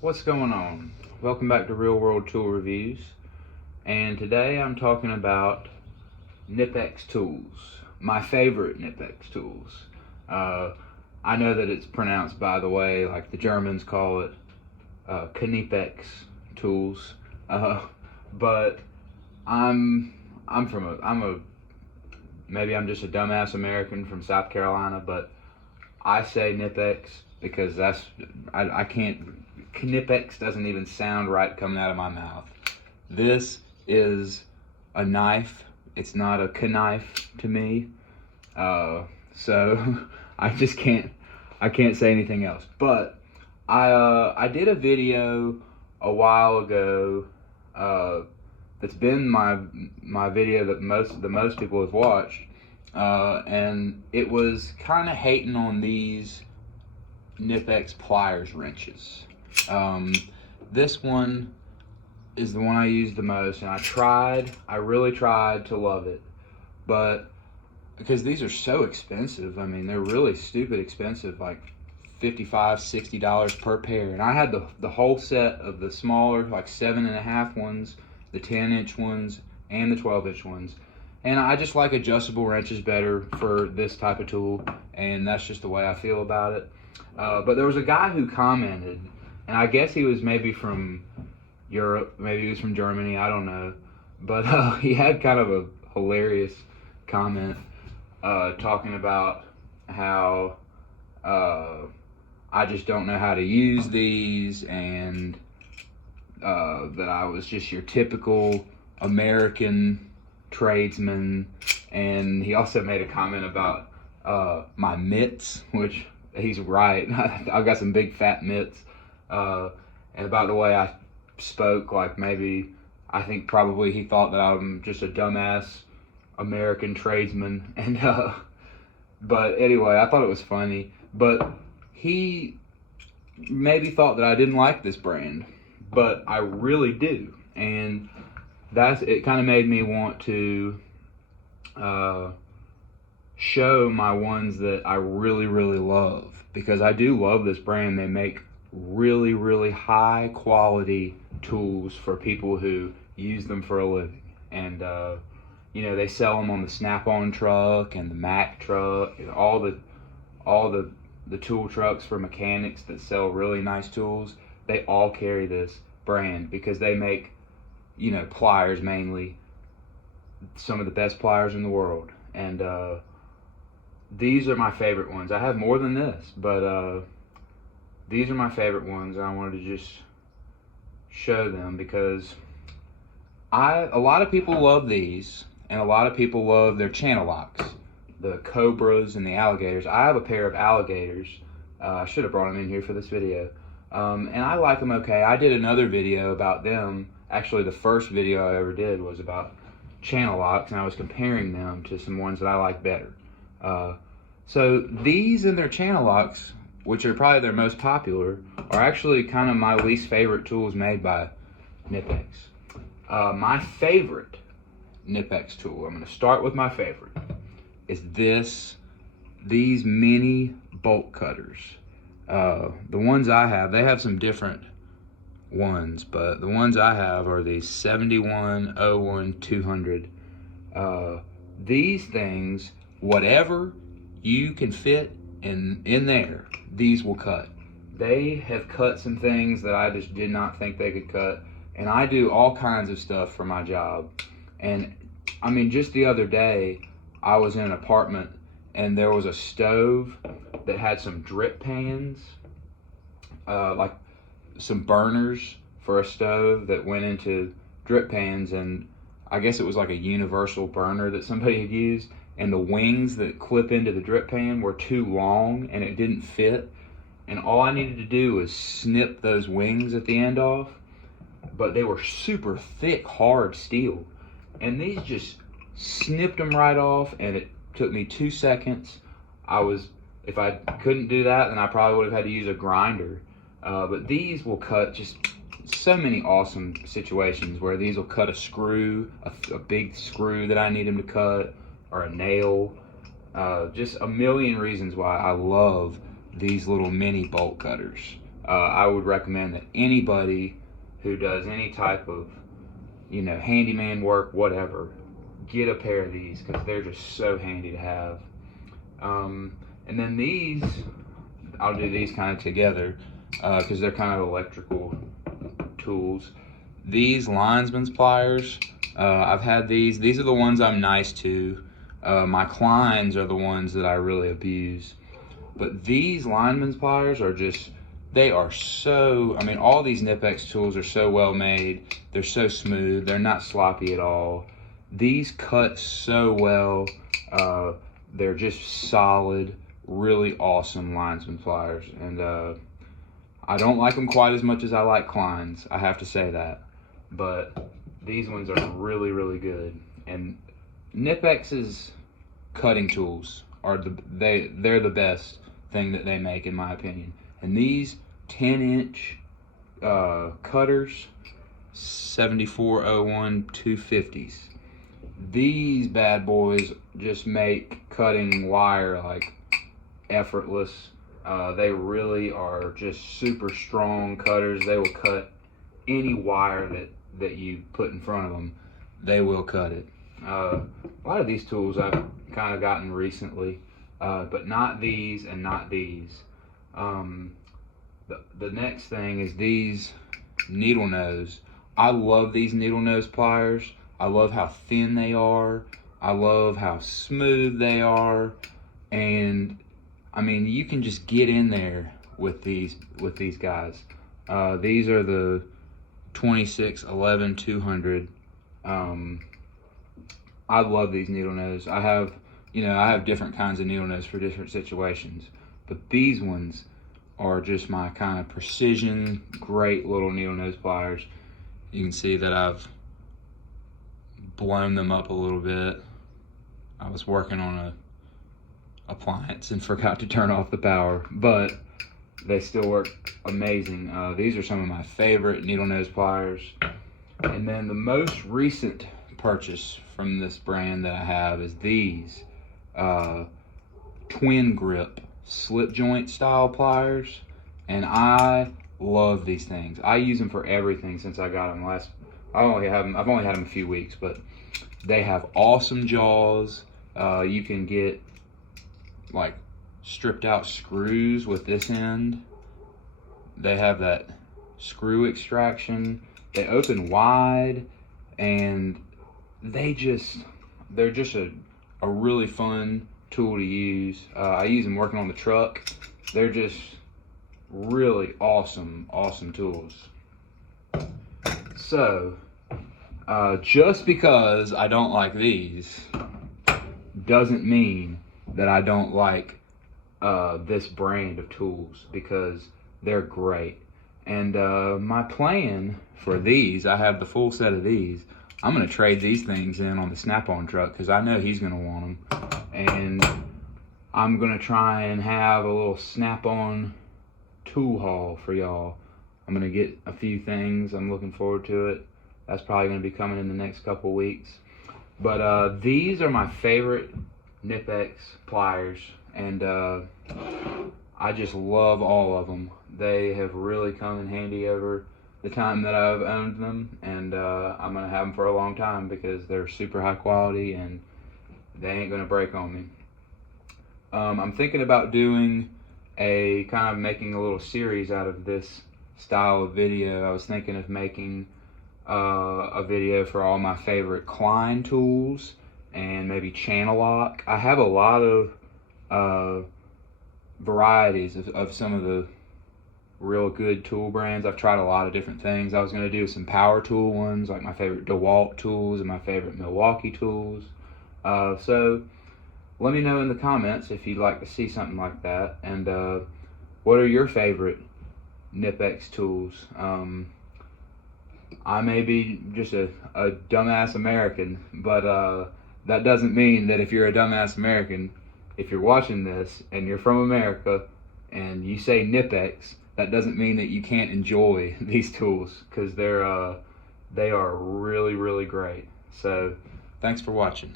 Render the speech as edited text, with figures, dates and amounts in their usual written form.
What's going on? Welcome back to Real World Tool Reviews, and today I'm talking about Knipex tools, my favorite Knipex tools. I know that it's pronounced, by the way, like the Germans call it, Knipex tools, but maybe I'm just a dumbass American from South Carolina, but I say Knipex because I can't. Knipex doesn't even sound right coming out of my mouth. This is a knife. It's not a knife to me. So I just can't. I can't say anything else. But I did a video a while ago. That's been my video that the most people have watched. And it was kind of hating on these Knipex pliers wrenches. This one is the one I use the most, and I really tried to love it, but because these are so expensive, I mean, they're really stupid expensive, like $55, $60 per pair, and I had the whole set of the smaller, like 7.5 ones, the 10-inch ones, and the 12-inch ones, and I just like adjustable wrenches better for this type of tool, and that's just the way I feel about it. But there was a guy who commented, and I guess he was maybe from Europe, maybe he was from Germany, I don't know. But he had kind of a hilarious comment talking about how I just don't know how to use these, and that I was just your typical American tradesman. And he also made a comment about my mitts, which he's right. I've got some big fat mitts. And about the way I spoke, like maybe I think probably he thought that I'm just a dumbass American tradesman. And but anyway, I thought it was funny. But he maybe thought that I didn't like this brand, but I really do. And it kind of made me want to show my ones that I really, really love, because I do love this brand. They make really, really high quality tools for people who use them for a living. And they sell them on the Snap-on truck and the Mack truck, and all the tool trucks for mechanics that sell really nice tools. They all carry this brand because they make, pliers mainly, some of the best pliers in the world. And these are my favorite ones. I have more than this, but these are my favorite ones, and I wanted to just show them because a lot of people love these, and a lot of people love their channel locks, the cobras and the alligators. I have a pair of alligators. I should have brought them in here for this video, and I like them okay. I did another video about them. Actually, the first video I ever did was about channel locks, and I was comparing them to some ones that I like better. So these and their channel locks, which are probably their most popular, are actually kind of my least favorite tools made by Knipex. My favorite Knipex tool, I'm going to start with my favorite, is these mini bolt cutters. The ones I have, they have some different ones, but the ones I have are these 7101-200. These things, whatever you can fit in there, these will cut. They have cut some things that I just did not think they could cut, and I do all kinds of stuff for my job. And I mean, just the other day I was in an apartment and there was a stove that had some drip pans, like some burners for a stove that went into drip pans, and I guess it was like a universal burner that somebody had used, and the wings that clip into the drip pan were too long and it didn't fit, and all I needed to do was snip those wings at the end off, but they were super thick, hard steel, and these just snipped them right off, and it took me 2 seconds. If I couldn't do that, then I probably would have had to use a grinder, but these will cut just so many awesome situations where these will cut a screw, a big screw that I need them to cut, or a nail. Just a million reasons why I love these little mini bolt cutters. I would recommend that anybody who does any type of, handyman work, whatever, get a pair of these because they're just so handy to have. And then these, I'll do these kind of together because they're kind of electrical tools. These Lineman's pliers, I've had these. These are the ones I'm nice to. My Kleins are the ones that I really abuse. But these Lineman's pliers are just, they are so, all these Knipex tools are so well made. They're so smooth. They're not sloppy at all. These cut so well. They're just solid, really awesome Lineman's pliers. And I don't like them quite as much as I like Kleins. I have to say that. But these ones are really, really good. And Knipex's cutting tools are they're the best thing that they make, in my opinion. And these 10-inch cutters, 7401 250s. These bad boys just make cutting wire like effortless. They really are just super strong cutters. They will cut any wire that you put in front of them. They will cut it. A lot of these tools I've kind of gotten recently, but not these and not these. The next thing is these needle nose. I love these needle nose pliers. I love how thin they are. I love how smooth they are. And you can just get in there with these guys. These are the 2611 200. I love these needle nose. I have different kinds of needle nose for different situations, but these ones are just my kind of precision, great little needle nose pliers. You can see that I've blown them up a little bit. I was working on a appliance and forgot to turn off the power, but they still work amazing. These are some of my favorite needle nose pliers. And then the most recent purchase from this brand that I have is these twin grip slip joint style pliers, and I love these things. I use them for everything since I got them I've only had them a few weeks, but they have awesome jaws. You can get like stripped out screws with this end. They have that screw extraction. They open wide, and they're just a really fun tool to use. I use them working on the truck. They're just really awesome tools. So just because I don't like these doesn't mean that I don't like this brand of tools, because they're great. And my plan for these, I have the full set of these. I'm gonna trade these things in on the Snap-on truck because I know he's gonna want them. And I'm gonna try and have a little Snap-on tool haul for y'all. I'm gonna get a few things. I'm looking forward to it. That's probably gonna be coming in the next couple weeks. But these are my favorite Knipex pliers, and I just love all of them. They have really come in handy over the time that I've owned them, and I'm gonna have them for a long time because they're super high quality and they ain't gonna break on me. I'm thinking about doing making a little series out of this style of video. I was thinking of making a video for all my favorite Klein tools and maybe channel lock. I have a lot of varieties of some of the real good tool brands. I've tried a lot of different things. I was going to do some power tool ones, like my favorite DeWalt tools and my favorite Milwaukee tools. So let me know in the comments if you'd like to see something like that, and what are your favorite Knipex tools. I may be just a dumbass American, but that doesn't mean that if you're a dumbass American, if you're watching this and you're from America and you say Knipex, that doesn't mean that you can't enjoy these tools, because they are really, really great. So thanks for watching.